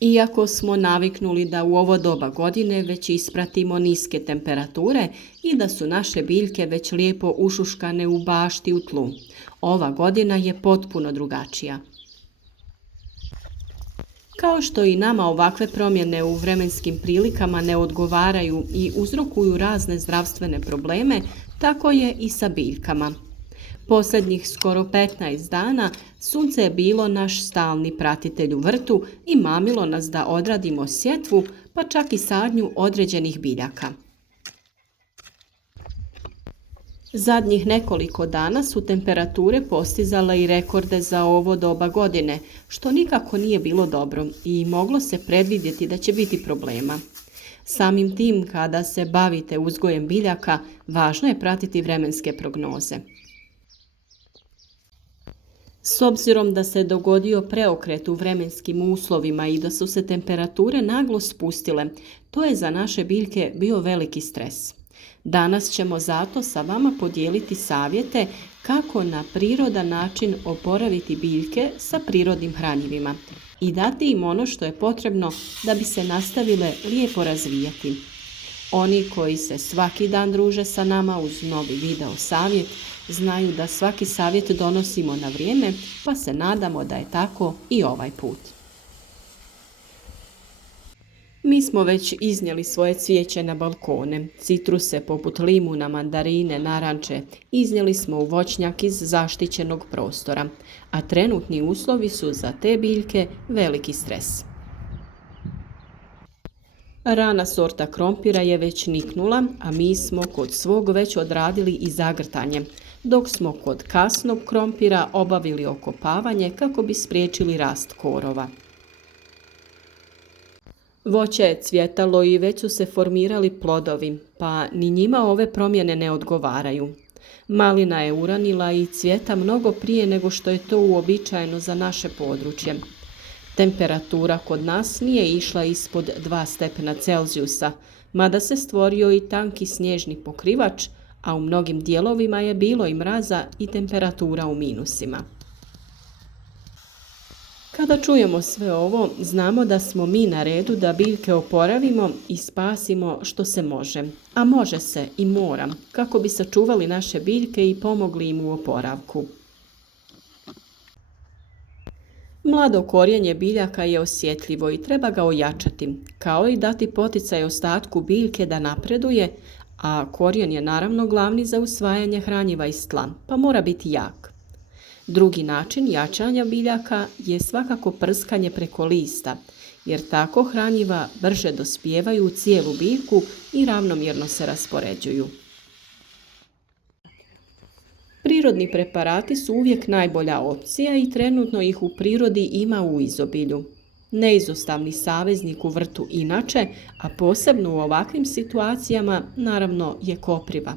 Iako smo naviknuli da u ovo doba godine već ispratimo niske temperature i da su naše biljke već lijepo ušuškane u bašti u tlu, ova godina je potpuno drugačija. Kao što i nama ovakve promjene u vremenskim prilikama ne odgovaraju i uzrokuju razne zdravstvene probleme, tako je i sa biljkama. Posljednjih skoro 15 dana sunce je bilo naš stalni pratitelj u vrtu i mamilo nas da odradimo sjetvu, pa čak i sadnju određenih biljaka. Zadnjih nekoliko dana su temperature postizale i rekorde za ovo doba godine, što nikako nije bilo dobro i moglo se predvidjeti da će biti problema. Samim tim, kada se bavite uzgojem biljaka, važno je pratiti vremenske prognoze. S obzirom da se dogodio preokret u vremenskim uslovima i da su se temperature naglo spustile, to je za naše biljke bio veliki stres. Danas ćemo zato sa vama podijeliti savjete kako na prirodan način oporaviti biljke sa prirodnim hranjivima i dati im ono što je potrebno da bi se nastavile lijepo razvijati. Oni koji se svaki dan druže sa nama uz novi video savjet znaju da svaki savjet donosimo na vrijeme, pa se nadamo da je tako i ovaj put. Mi smo već iznijeli svoje cvijeće na balkone, citruse poput limuna, mandarine, naranče, iznijeli smo u voćnjak iz zaštićenog prostora, a trenutni uslovi su za te biljke veliki stres. Rana sorta krompira je već niknula, a mi smo kod svog već odradili i zagrtanje, dok smo kod kasnog krompira obavili okopavanje kako bi spriječili rast korova. Voće je cvjetalo i već su se formirali plodovi, pa ni njima ove promjene ne odgovaraju. Malina je uranila i cvjeta mnogo prije nego što je to uobičajeno za naše područje. Temperatura kod nas nije išla ispod 2 stepena Celzijusa, mada se stvorio i tanki snježni pokrivač, a u mnogim dijelovima je bilo i mraza i temperatura u minusima. Kada čujemo sve ovo, znamo da smo mi na redu da biljke oporavimo i spasimo što se može, a može se i mora, kako bi sačuvali naše biljke i pomogli im u oporavku. Mlado korijenje biljaka je osjetljivo i treba ga ojačati, kao i dati poticaj ostatku biljke da napreduje, a korijen je naravno glavni za usvajanje hranjiva iz tla, pa mora biti jak. Drugi način jačanja biljaka je svakako prskanje preko lista, jer tako hranjiva brže dospijevaju u cijelu biljku i ravnomjerno se raspoređuju. Prirodni preparati su uvijek najbolja opcija i trenutno ih u prirodi ima u izobilju. Neizostavni saveznik u vrtu inače, a posebno u ovakvim situacijama, naravno je kopriva.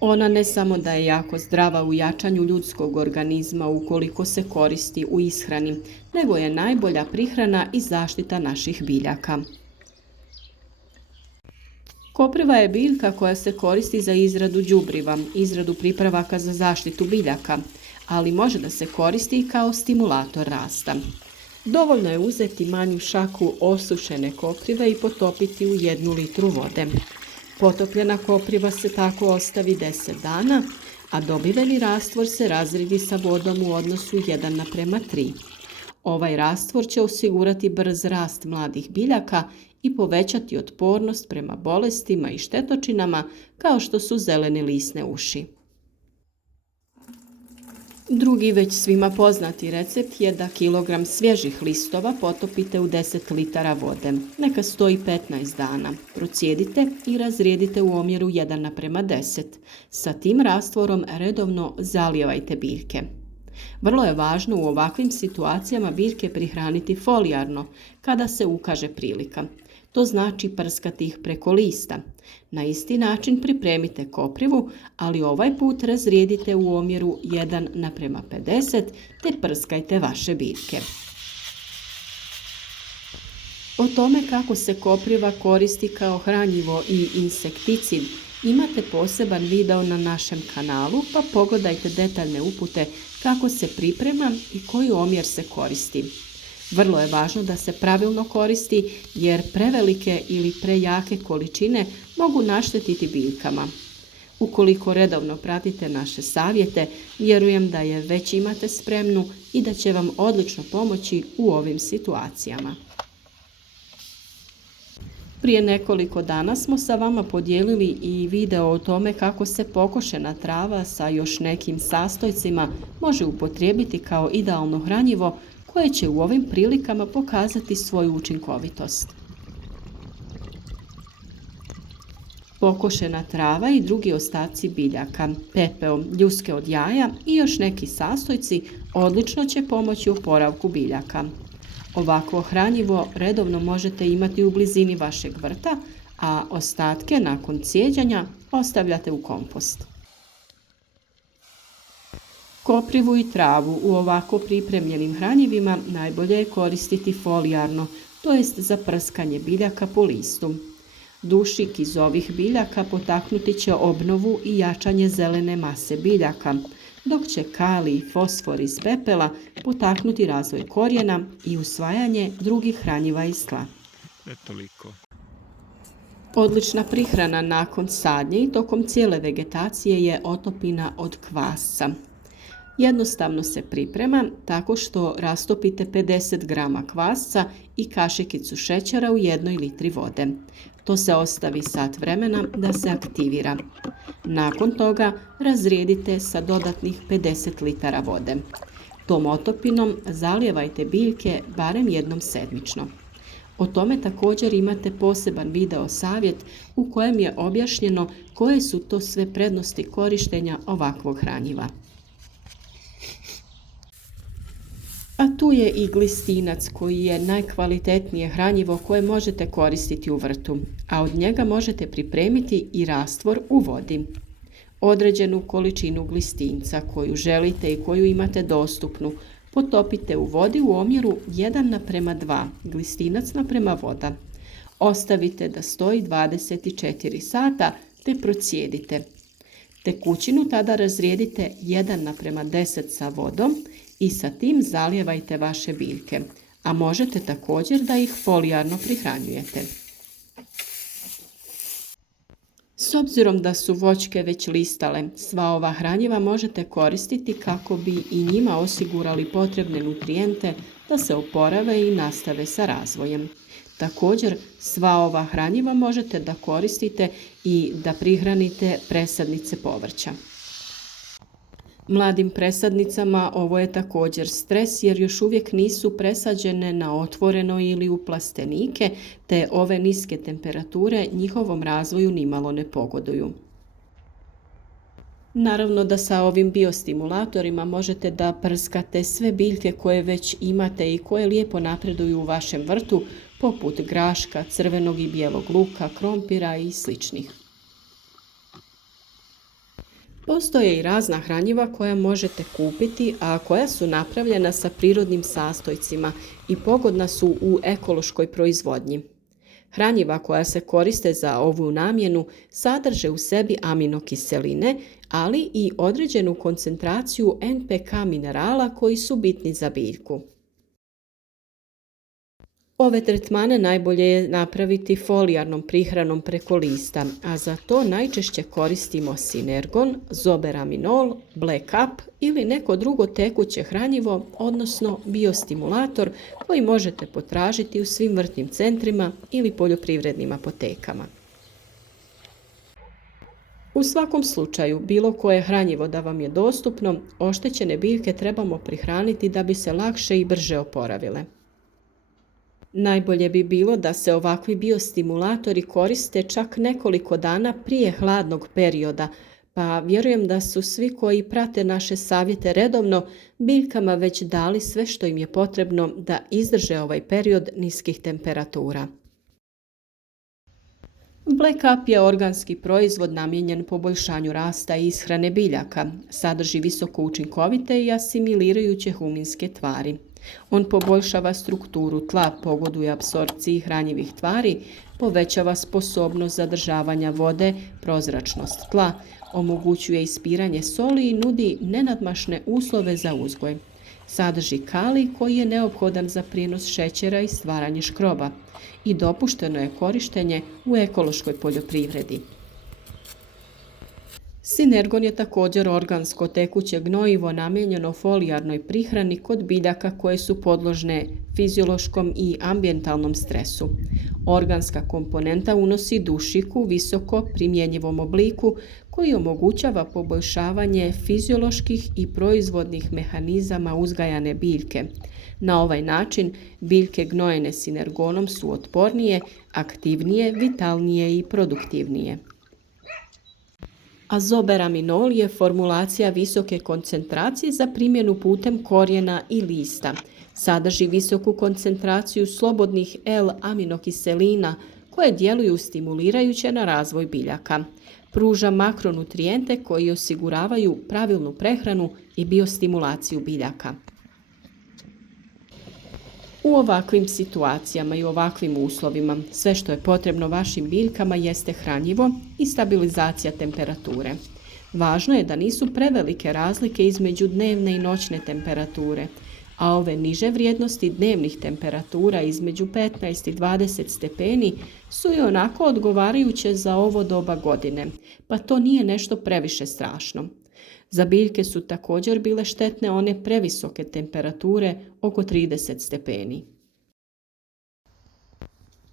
Ona ne samo da je jako zdrava u jačanju ljudskog organizma ukoliko se koristi u ishrani, nego je najbolja prihrana i zaštita naših biljaka. Kopriva je biljka koja se koristi za izradu đubriva, izradu pripravaka za zaštitu biljaka, ali može da se koristi i kao stimulator rasta. Dovoljno je uzeti manju šaku osušene koprive i potopiti u 1 litru vode. Potopljena kopriva se tako ostavi 10 dana, a dobiveni rastvor se razredi sa vodom u odnosu 1:3. Ovaj rastvor će osigurati brz rast mladih biljaka i povećati otpornost prema bolestima i štetočinama kao što su zelene lisne uši. Drugi već svima poznati recept je da kilogram svježih listova potopite u 10 litara vode. Neka stoji 15 dana. Procijedite i razrijedite u omjeru 1:10. Sa tim rastvorom redovno zalijevajte biljke. Vrlo je važno u ovakvim situacijama biljke prihraniti folijarno kada se ukaže prilika. To znači prskati ih preko lista. Na isti način pripremite koprivu, ali ovaj put razrijedite u omjeru 1:50 te prskajte vaše biljke. O tome kako se kopriva koristi kao hranjivo i insekticid imate poseban video na našem kanalu, pa pogledajte detaljne upute kako se priprema i koji omjer se koristi. Vrlo je važno da se pravilno koristi jer prevelike ili prejake količine mogu naštetiti biljkama. Ukoliko redovno pratite naše savjete, vjerujem da je već imate spremnu i da će vam odlično pomoći u ovim situacijama. Prije nekoliko dana smo sa vama podijelili i video o tome kako se pokošena trava sa još nekim sastojcima može upotrijebiti kao idealno hranjivo koje će u ovim prilikama pokazati svoju učinkovitost. Pokošena trava i drugi ostaci biljaka, pepeo, ljuske od jaja i još neki sastojci odlično će pomoći u oporavku biljaka. Ovakvo hranjivo redovno možete imati u blizini vašeg vrta, a ostatke nakon cijeđanja ostavljate u kompost. Koprivu i travu u ovako pripremljenim hranjivima najbolje je koristiti folijarno, to jest za prskanje biljaka po listu. Dušik iz ovih biljaka potaknuti će obnovu i jačanje zelene mase biljaka, dok će kalij i fosfor iz pepela potaknuti razvoj korijena i usvajanje drugih hranjiva iz tla. Odlična prihrana nakon sadnje i tokom cijele vegetacije je otopina od kvasca. Jednostavno se priprema tako što rastopite 50 grama kvasca i kašikicu šećera u 1 litri vode. To se ostavi sat vremena da se aktivira. Nakon toga razrijedite sa dodatnih 50 litara vode. Tom otopinom zalijevajte biljke barem jednom sedmično. O tome također imate poseban video savjet u kojem je objašnjeno koje su to sve prednosti korištenja ovakvog hranjiva. A tu je i glistinac koji je najkvalitetnije hranjivo koje možete koristiti u vrtu, a od njega možete pripremiti i rastvor u vodi. Određenu količinu glistinca koju želite i koju imate dostupnu potopite u vodi u omjeru 1:2, glistinac naprema voda. Ostavite da stoji 24 sata te procijedite. Tekućinu tada razrijedite 1:10 sa vodom i sa tim zalijevajte vaše biljke, a možete također da ih folijarno prihranjujete. S obzirom da su voćke već listale, sva ova hranjiva možete koristiti kako bi i njima osigurali potrebne nutrijente da se oporave i nastave sa razvojem. Također, sva ova hranjiva možete da koristite i da prihranite presadnice povrća. Mladim presadnicama ovo je također stres jer još uvijek nisu presađene na otvoreno ili u plastenike, te ove niske temperature njihovom razvoju nimalo ne pogoduju. Naravno da sa ovim biostimulatorima možete da prskate sve biljke koje već imate i koje lijepo napreduju u vašem vrtu, poput graška, crvenog i bijelog luka, krompira i sličnih. Postoje i razna hranjiva koja možete kupiti, a koja su napravljena sa prirodnim sastojcima i pogodna su u ekološkoj proizvodnji. Hranjiva koja se koriste za ovu namjenu sadrže u sebi aminokiseline, ali i određenu koncentraciju NPK minerala koji su bitni za biljku. Ove tretmane najbolje je napraviti folijarnom prihranom preko lista, a za to najčešće koristimo Sinergon, Zoberaminol, Black Up ili neko drugo tekuće hranjivo, odnosno biostimulator koji možete potražiti u svim vrtnim centrima ili poljoprivrednim apotekama. U svakom slučaju, bilo koje hranjivo da vam je dostupno, oštećene biljke trebamo prihraniti da bi se lakše i brže oporavile. Najbolje bi bilo da se ovakvi biostimulatori koriste čak nekoliko dana prije hladnog perioda, pa vjerujem da su svi koji prate naše savjete redovno biljkama već dali sve što im je potrebno da izdrže ovaj period niskih temperatura. Black Up je organski proizvod namijenjen poboljšanju rasta i ishrane biljaka. Sadrži visoko učinkovite i asimilirajuće huminske tvari. On poboljšava strukturu tla, pogoduje apsorpciji hranjivih tvari, povećava sposobnost zadržavanja vode, prozračnost tla, omogućuje ispiranje soli i nudi nenadmašne uslove za uzgoj. Sadrži kalij koji je neophodan za prijenos šećera i stvaranje škroba i dopušteno je korištenje u ekološkoj poljoprivredi. Sinergon je također organsko tekuće gnojivo namijenjeno folijarnoj prihrani kod biljaka koje su podložne fiziološkom i ambijentalnom stresu. Organska komponenta unosi dušiku u visoko primjenjivom obliku koji omogućava poboljšavanje fizioloških i proizvodnih mehanizama uzgajane biljke. Na ovaj način biljke gnojene sinergonom su otpornije, aktivnije, vitalnije i produktivnije. Azoberaminol je formulacija visoke koncentracije za primjenu putem korijena i lista. Sadrži visoku koncentraciju slobodnih L-aminokiselina koje djeluju stimulirajuće na razvoj biljaka. Pruža makronutrijente koji osiguravaju pravilnu prehranu i biostimulaciju biljaka. U ovakvim situacijama i ovakvim uslovima sve što je potrebno vašim biljkama jeste hranjivo i stabilizacija temperature. Važno je da nisu prevelike razlike između dnevne i noćne temperature, a ove niže vrijednosti dnevnih temperatura između 15 i 20 stepeni su i onako odgovarajuće za ovo doba godine, pa to nije nešto previše strašno. Za biljke su također bile štetne one previsoke temperature oko 30 stepeni.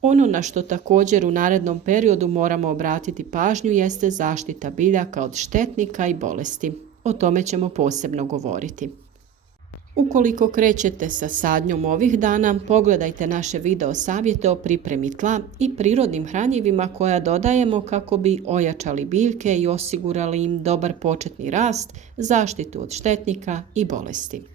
Ono na što također u narednom periodu moramo obratiti pažnju jeste zaštita biljaka od štetnika i bolesti. O tome ćemo posebno govoriti. Ukoliko krećete sa sadnjom ovih dana, pogledajte naše video savjete o pripremi tla i prirodnim hranjivima koja dodajemo kako bi ojačali biljke i osigurali im dobar početni rast, zaštitu od štetnika i bolesti.